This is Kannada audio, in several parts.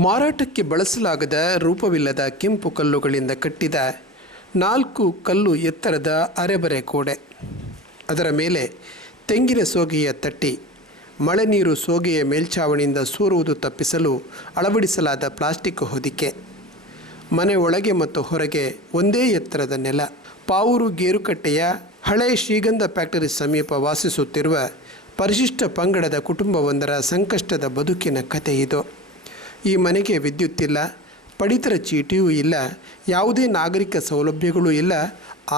ಮಾರಾಟಕ್ಕೆ ಬಳಸಲಾಗದ ರೂಪವಿಲ್ಲದ ಕೆಂಪು ಕಲ್ಲುಗಳಿಂದ ಕಟ್ಟಿದ 4 ಕಲ್ಲು ಎತ್ತರದ ಅರೆಬರೆ ಗೋಡೆ. ಅದರ ಮೇಲೆ ತೆಂಗಿನ ಸೋಗೆಯ ತಟ್ಟಿ, ಮಳೆ ನೀರು ಸೋಗೆಯ ಮೇಲ್ಛಾವಣಿಯಿಂದ ಸೋರುವುದು ತಪ್ಪಿಸಲು ಅಳವಡಿಸಲಾದ ಪ್ಲಾಸ್ಟಿಕ್ ಹೊದಿಕೆ. ಮನೆ ಒಳಗೆ ಮತ್ತು ಹೊರಗೆ ಒಂದೇ ಎತ್ತರದ ನೆಲ. ಪಾವೂರು ಗೇರುಕಟ್ಟೆಯ ಹಳೆ ಶ್ರೀಗಂಧ ಫ್ಯಾಕ್ಟರಿ ಸಮೀಪ ವಾಸಿಸುತ್ತಿರುವ ಪರಿಶಿಷ್ಟ ಪಂಗಡದ ಕುಟುಂಬವೊಂದರ ಸಂಕಷ್ಟದ ಬದುಕಿನ ಕಥೆ ಇದು. ಈ ಮನೆಗೆ ವಿದ್ಯುತ್ ಇಲ್ಲ, ಪಡಿತರ ಚೀಟಿಯೂ ಇಲ್ಲ, ಯಾವುದೇ ನಾಗರಿಕ ಸೌಲಭ್ಯಗಳೂ ಇಲ್ಲ,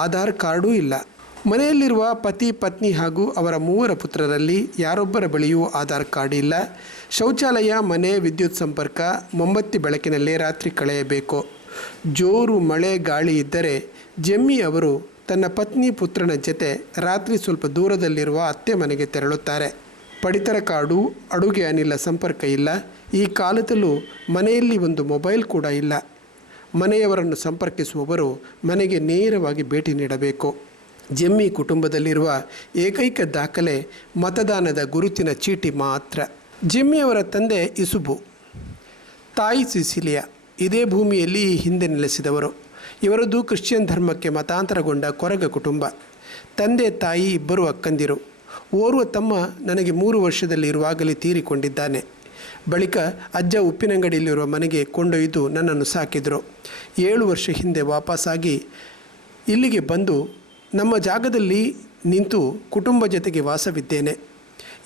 ಆಧಾರ್ ಕಾರ್ಡೂ ಇಲ್ಲ. ಮನೆಯಲ್ಲಿರುವ ಪತಿ ಪತ್ನಿ ಹಾಗೂ ಅವರ 3 ಪುತ್ರರಲ್ಲಿ ಯಾರೊಬ್ಬರ ಬಳಿಯೂ ಆಧಾರ್ ಕಾರ್ಡ್ ಇಲ್ಲ. ಶೌಚಾಲಯ, ಮನೆ, ವಿದ್ಯುತ್ ಸಂಪರ್ಕ ಮೊಂಬತ್ತಿ ಬೆಳಕಿನಲ್ಲೇ ರಾತ್ರಿ ಕಳೆಯಬೇಕು. ಜೋರು ಮಳೆ ಗಾಳಿ ಇದ್ದರೆ ಜಮ್ಮಿ ಅವರು ತನ್ನ ಪತ್ನಿ ಪುತ್ರನ ಜೊತೆ ರಾತ್ರಿ ಸ್ವಲ್ಪ ದೂರದಲ್ಲಿರುವ ಅತ್ತೆ ಮನೆಗೆ ತೆರಳುತ್ತಾರೆ. ಪಡಿತರ ಕಾರ್ಡು, ಅಡುಗೆ ಅನಿಲ ಸಂಪರ್ಕ ಇಲ್ಲ. ಈ ಕಾಲದಲ್ಲೂ ಮನೆಯಲ್ಲಿ ಒಂದು ಮೊಬೈಲ್ ಕೂಡ ಇಲ್ಲ. ಮನೆಯವರನ್ನು ಸಂಪರ್ಕಿಸುವವರು ಮನೆಗೆ ನೇರವಾಗಿ ಭೇಟಿ ನೀಡಬೇಕು. ಜಮ್ಮಿ ಕುಟುಂಬದಲ್ಲಿರುವ ಏಕೈಕ ದಾಖಲೆ ಮತದಾನದ ಗುರುತಿನ ಚೀಟಿ ಮಾತ್ರ. ಜಮ್ಮಿಯವರ ತಂದೆ ಇಸುಬು, ತಾಯಿ ಸಿಸಿಲಿಯಾ ಇದೇ ಭೂಮಿಯಲ್ಲಿ ಹಿಂದೆ ನೆಲೆಸಿದವರು. ಇವರದ್ದು ಕ್ರಿಶ್ಚಿಯನ್ ಧರ್ಮಕ್ಕೆ ಮತಾಂತರಗೊಂಡ ಕೊರಗ ಕುಟುಂಬ. ತಂದೆ ತಾಯಿ ಇಬ್ಬರು ಅಕ್ಕಂದಿರು. ಓರ್ವ ತಮ್ಮ ನನಗೆ 3 ವರ್ಷದಲ್ಲಿ ಇರುವಾಗಲೇ ತೀರಿಕೊಂಡಿದ್ದಾನೆ. ಬಳಿಕ ಅಜ್ಜ ಉಪ್ಪಿನಂಗಡಿಯಲ್ಲಿರುವ ಮನೆಗೆ ಕೊಂಡೊಯ್ದು ನನ್ನನ್ನು ಸಾಕಿದರು. 7 ವರ್ಷ ಹಿಂದೆ ವಾಪಸ್ಸಾಗಿ ಇಲ್ಲಿಗೆ ಬಂದು ನಮ್ಮ ಜಾಗದಲ್ಲಿ ನಿಂತು ಕುಟುಂಬ ಜೊತೆಗೆ ವಾಸವಿದ್ದೇನೆ.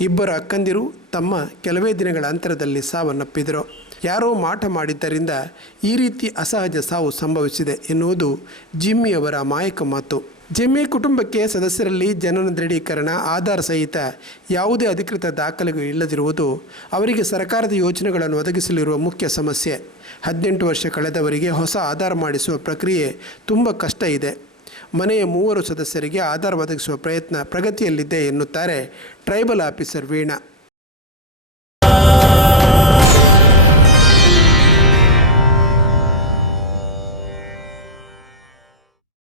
ಇಬ್ಬರು ಅಕ್ಕಂದಿರು ತಮ್ಮ ಕೆಲವೇ ದಿನಗಳ ಅಂತರದಲ್ಲಿ ಸಾವನ್ನಪ್ಪಿದರು. ಯಾರೋ ಮಾಟ ಮಾಡಿದ್ದರಿಂದ ಈ ರೀತಿ ಅಸಹಜ ಸಾವು ಸಂಭವಿಸಿದೆ ಎನ್ನುವುದು ಜಿಮ್ಮಿಯವರ ಅಮಾಯಕ ಮಾತು. ಜಿಮ್ಮಿ ಕುಟುಂಬಕ್ಕೆ ಸದಸ್ಯರಲ್ಲಿ ಜನನ ದೃಢೀಕರಣ, ಆಧಾರ್ ಸಹಿತ ಯಾವುದೇ ಅಧಿಕೃತ ದಾಖಲೆಗಳು ಇಲ್ಲದಿರುವುದು ಅವರಿಗೆ ಸರ್ಕಾರದ ಯೋಜನೆಗಳನ್ನು ಒದಗಿಸಲಿರುವ ಮುಖ್ಯ ಸಮಸ್ಯೆ. 18 ವರ್ಷ ಕಳೆದವರಿಗೆ ಹೊಸ ಆಧಾರ್ ಮಾಡಿಸುವ ಪ್ರಕ್ರಿಯೆ ತುಂಬ ಕಷ್ಟ ಇದೆ. ಮನೆಯ 3 ಸದಸ್ಯರಿಗೆ ಆಧಾರ್ ಒದಗಿಸುವ ಪ್ರಯತ್ನ ಪ್ರಗತಿಯಲ್ಲಿದೆ ಎನ್ನುತ್ತಾರೆ ಟ್ರೈಬಲ್ ಆಫೀಸರ್ ವೀಣಾ.